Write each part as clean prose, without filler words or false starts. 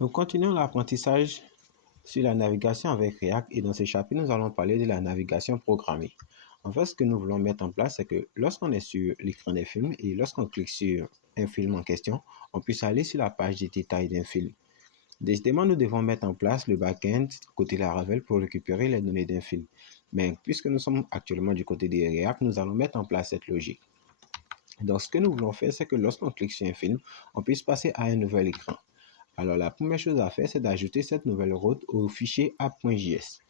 Nous continuons l'apprentissage sur la navigation avec React et dans ce chapitre, nous allons parler de la navigation programmée. En fait, ce que nous voulons mettre en place, c'est que lorsqu'on est sur l'écran des films et lorsqu'on clique sur un film en question, on puisse aller sur la page des détails d'un film. Décidément, nous devons mettre en place le back-end côté Laravel pour récupérer les données d'un film. Mais puisque nous sommes actuellement du côté de React, nous allons mettre en place cette logique. Donc, ce que nous voulons faire, c'est que lorsqu'on clique sur un film, on puisse passer à un nouvel écran. Alors, la première chose à faire, c'est d'ajouter cette nouvelle route au fichier app.js.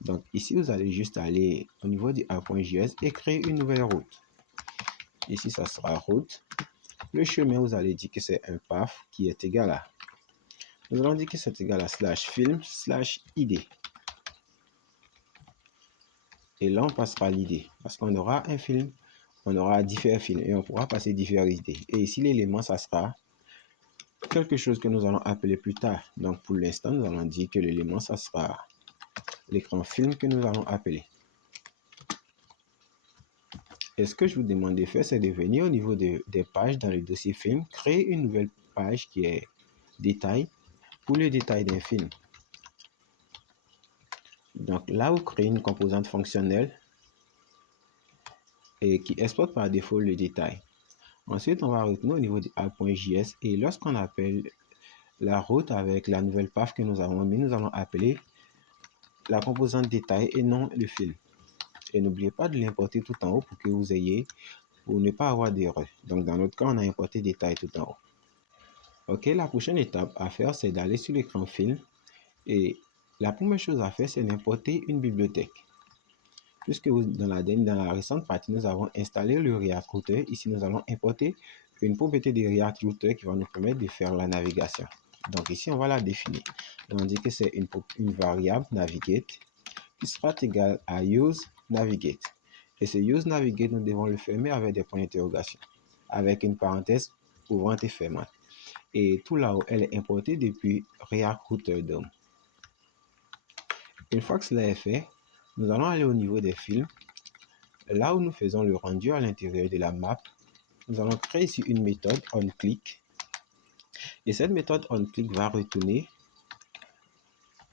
Donc, ici, vous allez juste aller au niveau du app.js et créer une nouvelle route. Ici, ça sera route. Le chemin, vous allez dire que c'est un path qui est égal à. Nous allons dire que c'est égal à /film/id. Et là, on passera l'id parce qu'on aura un film, on aura différents films et on pourra passer différentes idées. Et ici, l'élément, ça sera quelque chose que nous allons appeler plus tard. Donc, pour l'instant, nous allons dire que l'élément, ça sera l'écran film que nous allons appeler. Et ce que je vous demande de faire, c'est de venir au niveau des pages dans le dossier film, créer une nouvelle page qui est détail pour le détail d'un film. Donc là, vous créez une composante fonctionnelle et qui exploite par défaut le détail. Ensuite, on va retourner au niveau du app.js et lorsqu'on appelle la route avec la nouvelle path que nous avons mis, nous allons appeler la composante détail et non le film. Et n'oubliez pas de l'importer tout en haut pour que vous ayez, pour ne pas avoir d'erreur. Donc dans notre cas, on a importé détail tout en haut. Ok, la prochaine étape à faire, c'est d'aller sur l'écran film et la première chose à faire, c'est d'importer une bibliothèque. Puisque dans la récente partie, nous avons installé le React Router, ici nous allons importer une propriété de React Router qui va nous permettre de faire la navigation. Donc ici, on va la définir. On dit que c'est une variable navigate qui sera égale à useNavigate. Et ce useNavigate, nous devons le fermer avec des points d'interrogation, avec une parenthèse ouvrante et fermante. Et tout là-haut, elle est importée depuis React Router DOM. Une fois que cela est fait, nous allons aller au niveau des films. Là où nous faisons le rendu à l'intérieur de la map, nous allons créer ici une méthode onClick. Et cette méthode onClick va retourner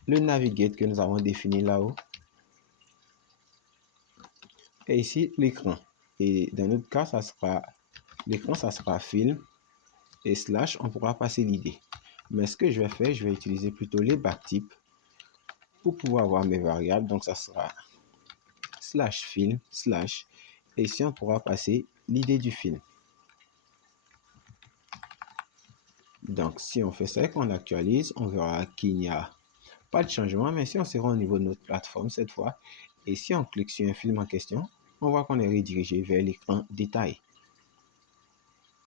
le navigate que nous avons défini là-haut. Et ici, l'écran. Et dans notre cas, l'écran, ça sera film. Et slash, on pourra passer l'idée. Mais ce que je vais faire, je vais utiliser plutôt les backtips pour pouvoir avoir mes variables. Donc, ça sera /film/. Et ici, on pourra passer l'idée du film. Donc, si on fait ça et qu'on actualise, on verra qu'il n'y a pas de changement. Mais si on se rend au niveau de notre plateforme cette fois, et si on clique sur un film en question, on voit qu'on est redirigé vers l'écran détail.